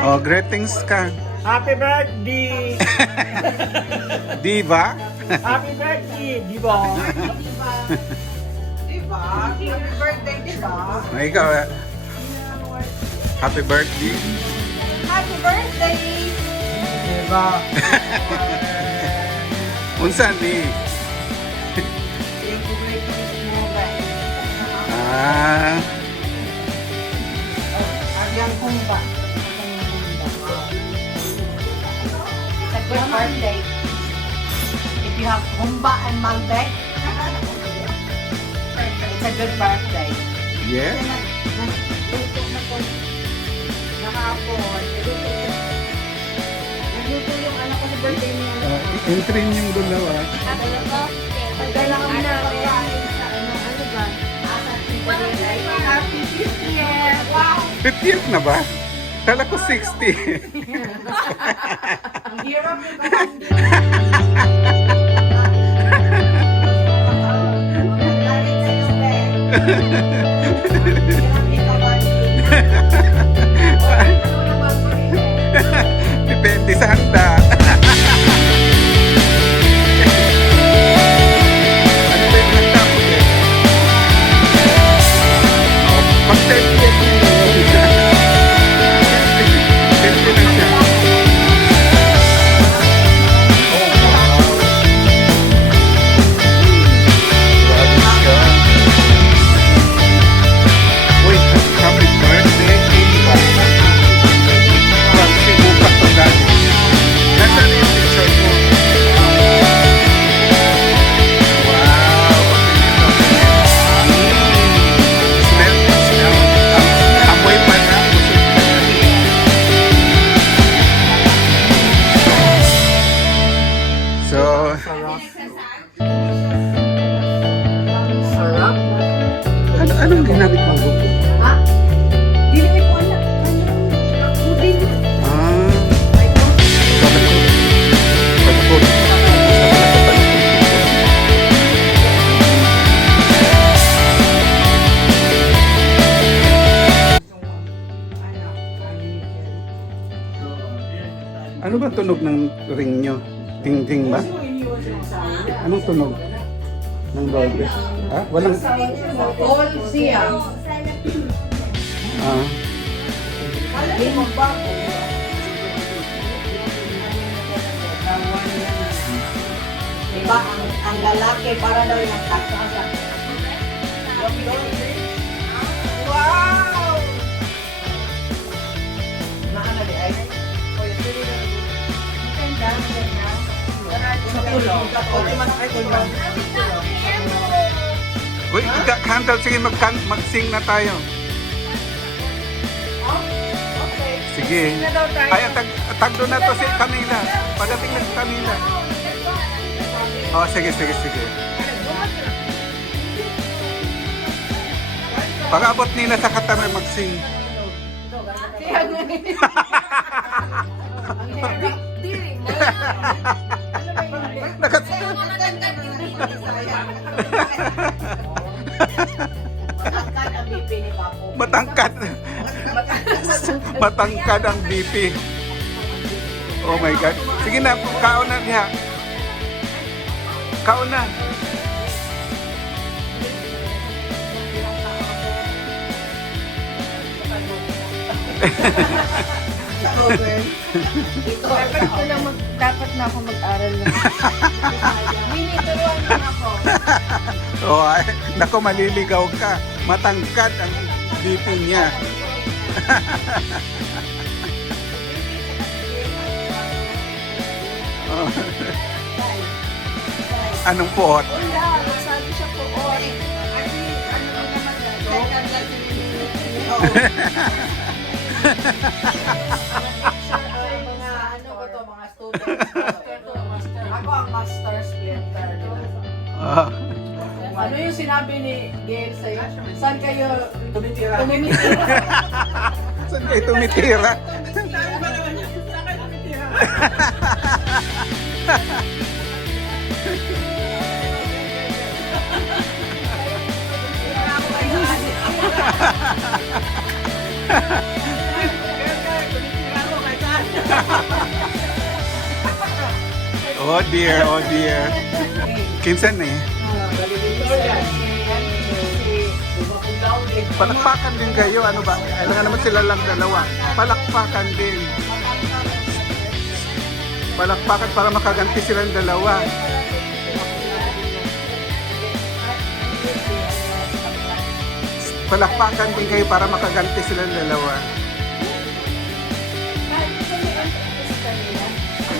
Oh, greetings ka. Happy birthday! Diva? Happy birthday, di ba? Diba? Happy birthday, diba? Oh, ikaw, happy birthday. Happy birthday! Diba? Unsan ni? Ah, Agyang kumba. It's a good birthday. If you have humba and malbec, it's a good birthday. yeah. Nakapon. Nagluto yung anak ko sa birthday niya. Entry yung dalawa. Magdala kami na pagkain sa ano ba? Happy 50th! Wow! 50th na ba? Kala ko 60. Ang hirap yung gawin. Depende sa handa. Ano ba yung handa mo, eh? Oh, pag-template mo yun. Template na siya. Oh, wow. Grabe siya. Uy, happy birthday, Eva. From Cebu, Patogan. Nasaan yung picture mo? Wow, smell, smell. Amoy pa na. So, Sarap. anong ginamit mo? Ha? Dili ko alam. Pudin. Ah, palakot. Ano ba tunog ng ring nyo? Ting-ting ba? Anong tunog? Ng doorbell? Ha? Walang... All siya. Ah, Hindi magbago. Diba, ang lalaki para daw yung kasasa. Wow! Naana di ay? Sa tulong. Okay man ay tulong. uy, handle, sige mag-sing na tayo. Sige. Ay, tagdo na to si Camila. Padating na si Camila. Oh, sige. Pag-abot nila sa katami mag-sing. Matangkad. Matangkad ang BP. Oh my God. Sige na, kaon na niya. Kaon na. Dapat na ako mag-aral lang. Mini, turuan mo ako. Oh, ay, nako, maliligaw ka. Matangkad ang BP niya. Oh. Anong puot? Sabi siya po, oy. Ano naman mga ano ko to, mga students ko. Ako ang master's planter nila. Ah. Ano yung sinabi ni Gail sa'yo? Saan kayo Tumitira. tumitira? Saan kayo tumitira? Oh dear, oh dear. Kinsan eh. Palakpakan din kayo, ano ba? Ano nga naman sila lang dalawa. Palakpakan din. Palakpakan para makaganti silang dalawa. Palakpakan din kayo para makaganti silang dalawa.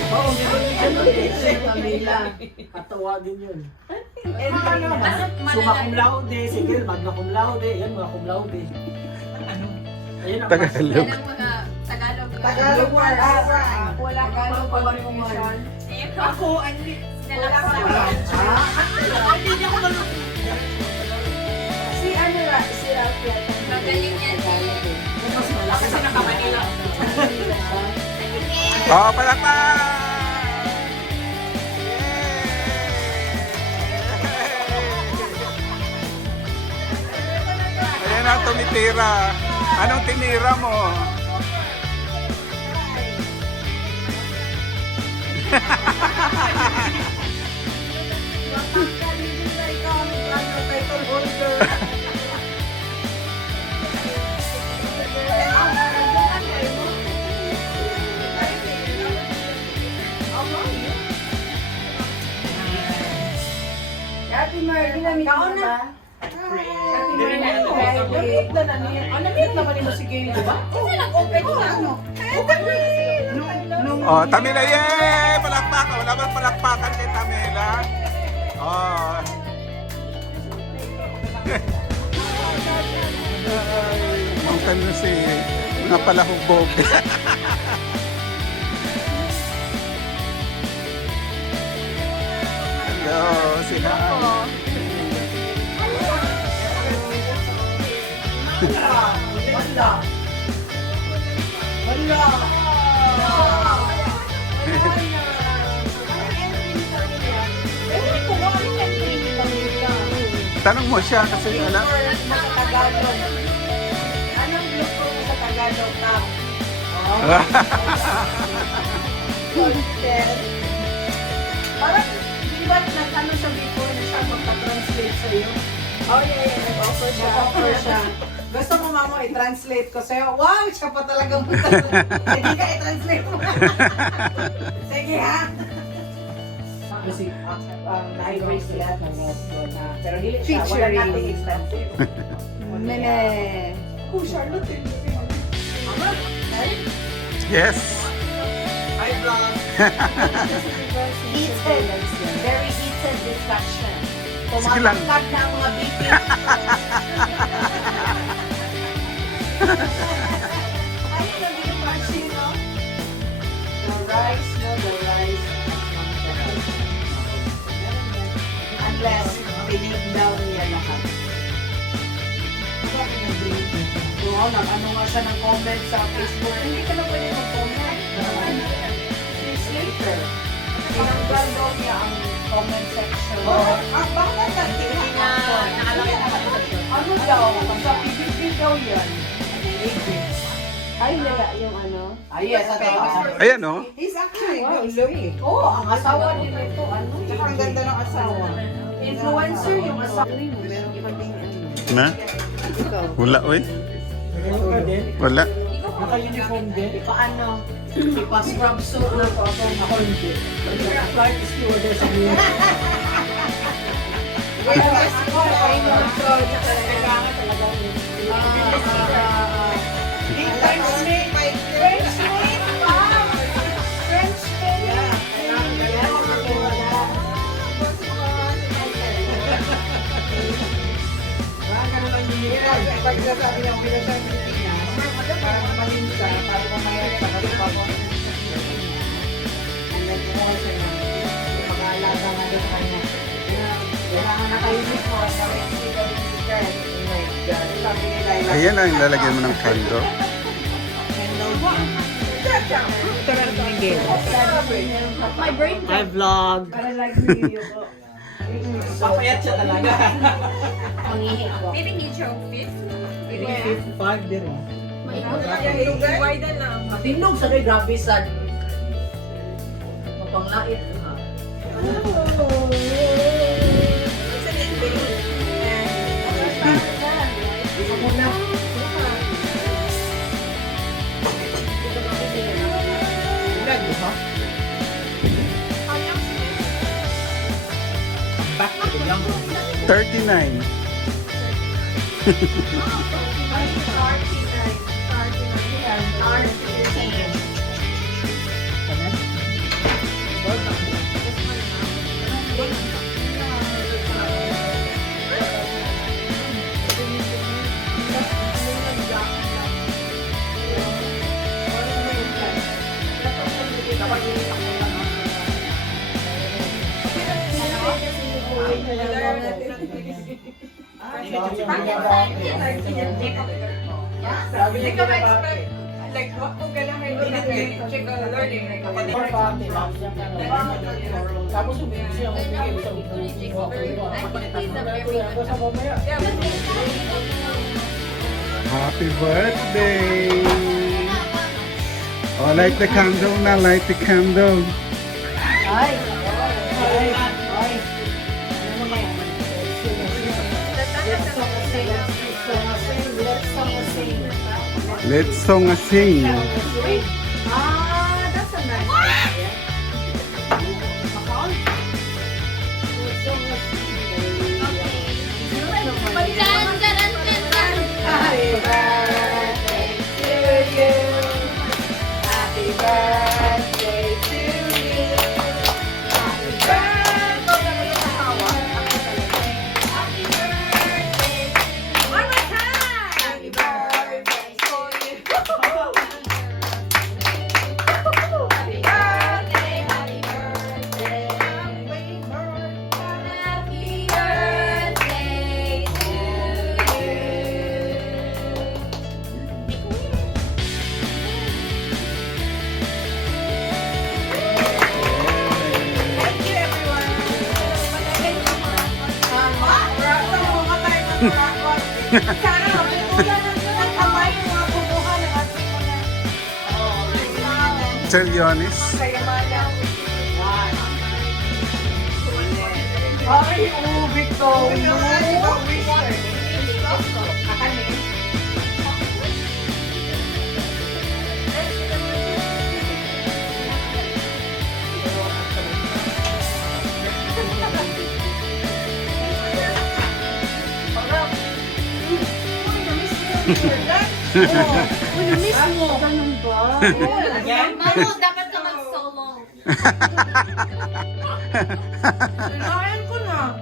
Oo, meron din Camila. Katawa din yun. Summa cum laude, sige, magna cum laude. Yan, mga cum laude. Ayun ang Tagalog. Yan ang mga Tagalog. Tagalog word. Wala ka ng confusion. Ako, hindi. Wala ka Hindi niya ako malulog. Si ano ra, si Rafia. Magaling yan. Kasi naka-Manila. Oh, palakpak! Ayan na, tumitira. Anong tinira mo? Happy Marvin, namin ka na. Happy Marvin, na niya. Namit naman mo si Gayle, di ba? Kasi nag-open ka. Oh, Tamila, yay! Palakpakan. Wala bang palakpakan kay Tamila? Oh. Ang kanya si mga palahubog. Hello, si Han. Tanong mo siya kasi alam. Anong grupo mo sa Tagalog? Tap. Parang, di ba nag-ano siya before na siya magpa-translate sa'yo? Oh, yeah. Nag-offer siya. Nag-offer siya. Gusto mo, mama, i-translate ko sa'yo. Wow, siya pa talagang hindi ka i-translate mo. Sige, ha? Kasi, na-embrace sila ng Nesco na, pero hindi siya, wala nating expensive. Mene. Oh, Charlotte. Mama, Yes. Hi, vlog. Heated, very heated discussion. Sige lang. Tumatangkad na ang mga BP. Ay, sabi yung machine, no? The rice, no? The rice. Unless, pinig daw niya lahat. Oo, nag-ano nga siya ng comment sa Facebook. Hindi ka na pwede mag-comment. Please later. Tinanggal daw niya ang comment section. Bakit nagtingin na nakalagay na ano daw? Sa PBB daw yan. Ay, wala yung ano? Ay, yes, at Ayan oh. he's actually good looking. Oo, ang asawa nila ito, ano? Tsaka ang ganda ng asawa. Influencer yung asawa. Meron kaming ano. Na? Wala, oy. Ganun ka din. Wala. Naka-uniform din. Paano? Ipa-scrub suit na po ako. Ako hindi. Flight stewardess ako yun. Wait, kailangan talaga. French maid. French maid. French maid. Pag nasabi ng pila sa Pilipinas, para malinsa, para pumayat sa kalipago. And then kumuha siya na mag-aalaga nga doon kanya. Kailangan naka-uniform, naka-uniform yung skirt. Oh my God. Sabi nila, Ayan ang lalagyan mo ng kando. My brain Hi, vlog. para like video ko. Papayat siya talaga. pangihi ko. Maybe need your fifth. 55 din. Matinog sa kay grabe sa Panglait. Back to the young. 39. Hindi ka ma-expect. Like, wag mo ganang may check learning. Like, Tapos siya umigil sa Happy birthday! Oh, light the candle na, light the candle. Ay! Ay! Ay! Let's song a sing. ah, that's a nice idea. Happy birthday to you. Happy birthday to you. Happy birthday. Happy birthday. One more time. Happy birthday to you. Happy birthday. Happy birthday. Happy birthday to you. Thank you, everyone. Sana matutunan ng kamay yung mga kumuha ng ating mga Chelionis. kayamanan. Ay, Victoria. Ganun ba? Mamo, dapat ka mag-solo. Kinain ko na.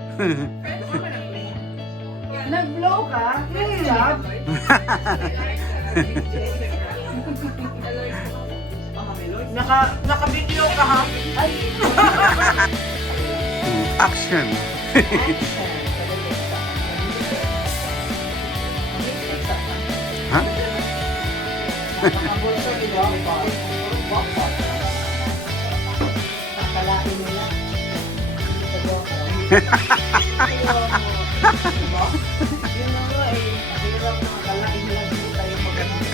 Nag-blow ka? Good job. Naka-video ka ha? Action. Ha?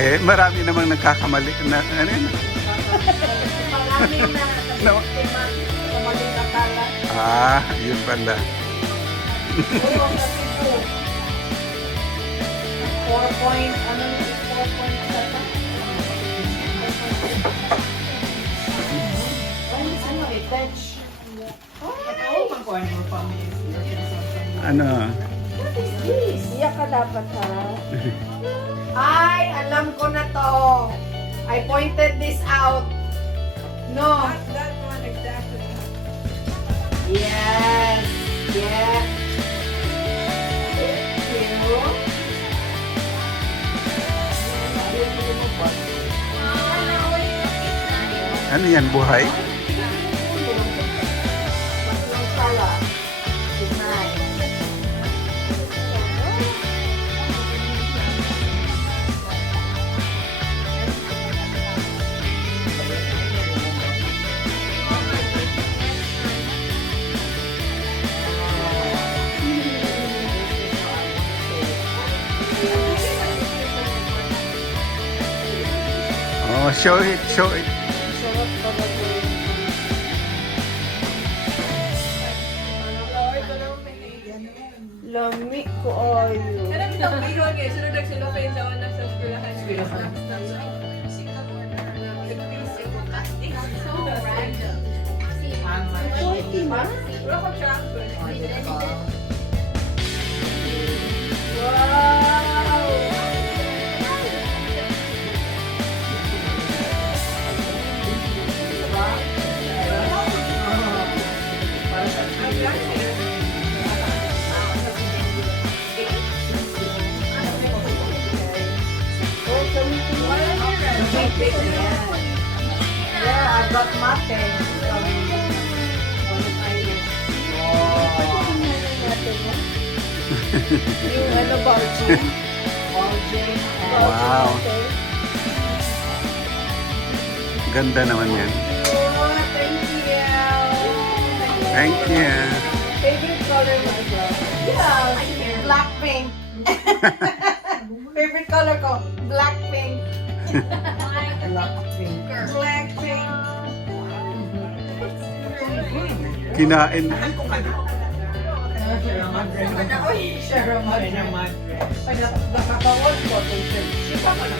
Eh, marami namang nagkakamali na, ano yun? No? Ah, yun pala. 4 point, ano yung 4 point Ano? Iyak ka dapat ha. Ay, alam ko na to. I pointed this out. No. That one exactly. Yes. Yes. Thank you. Ano yan, buhay? Oh, show it, show it. Kuoyo. Alam mo itong bihon eh. Sunod ang sila kayo sa una sa skulahan. So random. Wala ko transfer. Yeah, I've got muffins from Buenos Aires. Yung ano, Balching. Balching. Wow. Ganda naman yan. Oh, thank you. Thank you. Favorite color mo ito? Yeah, black pink. Favorite color ko, black pink. Black pink. Black pink. Kinain. Sharon Madre. Pag nakakawal po, siya pa na